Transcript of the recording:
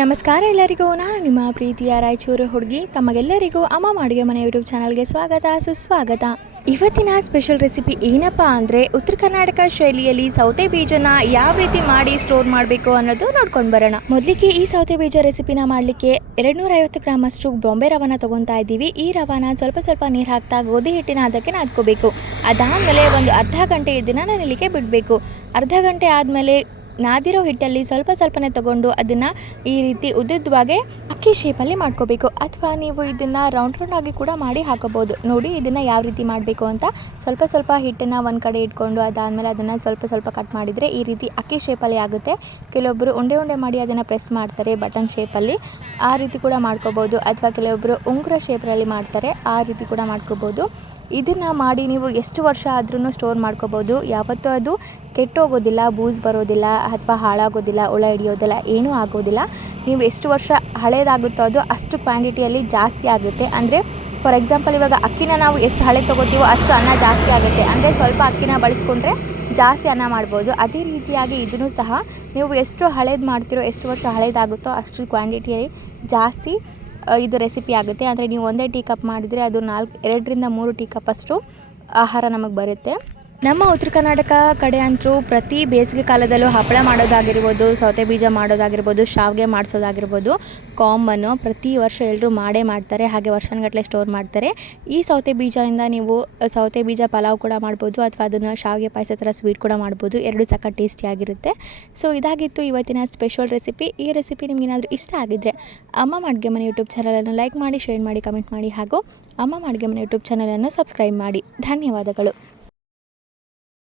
ನಮಸ್ಕಾರ ಎಲ್ಲರಿಗೂ, ನಾನು ನಿಮ್ಮ ಪ್ರೀತಿಯ ರಾಯಚೂರು ಹುಡುಗಿ. ತಮಗೆಲ್ಲರಿಗೂ ಅಮ್ಮ ಅಡುಗೆ ಮನೆ ಯೂಟ್ಯೂಬ್ ಚಾನಲ್ಗೆ ಸ್ವಾಗತ ಸುಸ್ವಾಗತ. ಇವತ್ತಿನ ಸ್ಪೆಷಲ್ ರೆಸಿಪಿ ಏನಪ್ಪ ಅಂದರೆ, ಉತ್ತರ ಕರ್ನಾಟಕ ಶೈಲಿಯಲ್ಲಿ ಸೌತೆ ಬೀಜನ ಯಾವ ರೀತಿ ಮಾಡಿ ಸ್ಟೋರ್ ಮಾಡಬೇಕು ಅನ್ನೋದು ನೋಡ್ಕೊಂಡು ಬರೋಣ. ಮೊದಲಿಗೆ ಈ ಸೌತೆ ಬೀಜ ರೆಸಿಪಿನ ಮಾಡಲಿಕ್ಕೆ 250 ಗ್ರಾಮ್ ಅಷ್ಟು ಬಾಂಬೆ ರವಾನ ತೊಗೊತಾ ಇದ್ದೀವಿ. ಈ ರವಾನ ಸ್ವಲ್ಪ ನೀರು ಹಾಕ್ತಾ ಗೋಧಿ ಹಿಟ್ಟಿನ ಅದಕ್ಕೆ ನಾದ್ಕೋಬೇಕು. ಅದಾದಮೇಲೆ ಒಂದು ಅರ್ಧ ಗಂಟೆ ಇದನ್ನು ನೆನೆಯಲಿಕ್ಕೆ ಬಿಡಬೇಕು. ಅರ್ಧ ಗಂಟೆ ಆದಮೇಲೆ ನಾದಿರೋ ಹಿಟ್ಟಲ್ಲಿ ಸ್ವಲ್ಪನೇ ತೊಗೊಂಡು ಅದನ್ನು ಈ ರೀತಿ ಉದ್ದುದ್ದವಾಗೆ ಅಕ್ಕಿ ಶೇಪಲ್ಲಿ ಮಾಡ್ಕೋಬೇಕು. ಅಥವಾ ನೀವು ಇದನ್ನು ರೌಂಡ್ ಆಗಿ ಕೂಡ ಮಾಡಿ ಹಾಕೋಬೋದು. ನೋಡಿ ಇದನ್ನು ಯಾವ ರೀತಿ ಮಾಡಬೇಕು ಅಂತ. ಸ್ವಲ್ಪ ಹಿಟ್ಟನ್ನು ಒಂದು ಕಡೆ ಇಟ್ಕೊಂಡು ಅದಾದಮೇಲೆ ಅದನ್ನು ಸ್ವಲ್ಪ ಕಟ್ ಮಾಡಿದರೆ ಈ ರೀತಿ ಅಕ್ಕಿ ಶೇಪಲ್ಲಿ ಆಗುತ್ತೆ. ಕೆಲವೊಬ್ಬರು ಉಂಡೆ ಮಾಡಿ ಅದನ್ನು ಪ್ರೆಸ್ ಮಾಡ್ತಾರೆ ಬಟನ್ ಶೇಪಲ್ಲಿ, ಆ ರೀತಿ ಕೂಡ ಮಾಡ್ಕೋಬೋದು. ಅಥವಾ ಕೆಲವೊಬ್ಬರು ಉಂಗುರ ಶೇಪಲ್ಲಿ ಮಾಡ್ತಾರೆ, ಆ ರೀತಿ ಕೂಡ ಮಾಡ್ಕೋಬೋದು. ಇದನ್ನು ಮಾಡಿ ನೀವು ಎಷ್ಟು ವರ್ಷ ಆದ್ರೂ ಸ್ಟೋರ್ ಮಾಡ್ಕೋಬೋದು. ಯಾವತ್ತೂ ಅದು ಕೆಟ್ಟೋಗೋದಿಲ್ಲ, ಬೂಸ್ ಬರೋದಿಲ್ಲ ಅಥವಾ ಹಾಳಾಗೋದಿಲ್ಲ, ಹುಳ ಹಿಡಿಯೋದಿಲ್ಲ, ಏನೂ ಆಗೋದಿಲ್ಲ. ನೀವು ಎಷ್ಟು ವರ್ಷ ಹಳೇದಾಗುತ್ತೋ ಅದು ಅಷ್ಟು ಕ್ವಾಂಟಿಟಿಯಲ್ಲಿ ಜಾಸ್ತಿ ಆಗುತ್ತೆ. ಅಂದರೆ ಫಾರ್ ಎಕ್ಸಾಂಪಲ್ ಇವಾಗ ಅಕ್ಕಿನ ನಾವು ಎಷ್ಟು ಹಳೆ ತೊಗೋತೀವೋ ಅಷ್ಟು ಅನ್ನ ಜಾಸ್ತಿ ಆಗುತ್ತೆ. ಅಂದರೆ ಸ್ವಲ್ಪ ಅಕ್ಕಿನ ಬಳಸ್ಕೊಂಡ್ರೆ ಜಾಸ್ತಿ ಅನ್ನ ಮಾಡ್ಬೋದು. ಅದೇ ರೀತಿಯಾಗಿ ಇದನ್ನು ಸಹ ನೀವು ಎಷ್ಟು ಹಳೇದು ಮಾಡ್ತೀರೋ, ಎಷ್ಟು ವರ್ಷ ಹಳೇದಾಗುತ್ತೋ ಅಷ್ಟು ಕ್ವಾಂಟಿಟಿಯಲ್ಲಿ ಜಾಸ್ತಿ ಇದು ರೆಸಿಪಿ ಆಗುತ್ತೆ. ಅಂದರೆ ನೀವು ಒಂದೇ ಟೀ ಕಪ್ ಮಾಡಿದರೆ ಅದು 2 ರಿಂದ 3 ಟೀ ಕಪ್ ಅಷ್ಟು ಆಹಾರ ನಮಗೆ ಬರುತ್ತೆ. ನಮ್ಮ ಉತ್ತರ ಕರ್ನಾಟಕ ಕಡೆ ಅಂತೂ ಪ್ರತಿ ಬೇಸಿಗೆ ಕಾಲದಲ್ಲೂ ಹಪ್ಪಳ ಮಾಡೋದಾಗಿರ್ಬೋದು, ಸೌತೆ ಬೀಜ ಮಾಡೋದಾಗಿರ್ಬೋದು, ಶಾವಿಗೆ ಮಾಡಿಸೋದಾಗಿರ್ಬೋದು ಕಾಮನ್ನು. ಪ್ರತಿ ವರ್ಷ ಎಲ್ಲರೂ ಮಾಡ್ತಾರೆ. ಹಾಗೆ ವರ್ಷಗಟ್ಟಲೆ ಸ್ಟೋರ್ ಮಾಡ್ತಾರೆ. ಈ ಸೌತೆ ಬೀಜದಿಂದ ನೀವು ಸೌತೆ ಬೀಜ ಪಲಾವ್ ಕೂಡ ಮಾಡ್ಬೋದು, ಅಥವಾ ಅದನ್ನು ಶಾವಿಗೆ ಪಾಯಸ ಥರ ಸ್ವೀಟ್ ಕೂಡ ಮಾಡ್ಬೋದು. ಎರಡು ಸಖತ್ ಟೇಸ್ಟಿಯಾಗಿರುತ್ತೆ. ಸೊ ಇದಾಗಿತ್ತು ಇವತ್ತಿನ ಸ್ಪೆಷಲ್ ರೆಸಿಪಿ. ಈ ರೆಸಿಪಿ ನಿಮಗೇನಾದರೂ ಇಷ್ಟ ಆಗಿದ್ದರೆ ಅಮ್ಮ ಅಡುಗೆ ಮನೆ ಯೂಟ್ಯೂಬ್ ಚಾನಲನ್ನು ಲೈಕ್ ಮಾಡಿ, ಶೇರ್ ಮಾಡಿ, ಕಮೆಂಟ್ ಮಾಡಿ, ಹಾಗೂ ಅಮ್ಮ ಅಡುಗೆ ಮನೆ ಯೂಟ್ಯೂಬ್ ಚಾನಲನ್ನು ಸಬ್ಸ್ಕ್ರೈಬ್ ಮಾಡಿ. ಧನ್ಯವಾದಗಳು.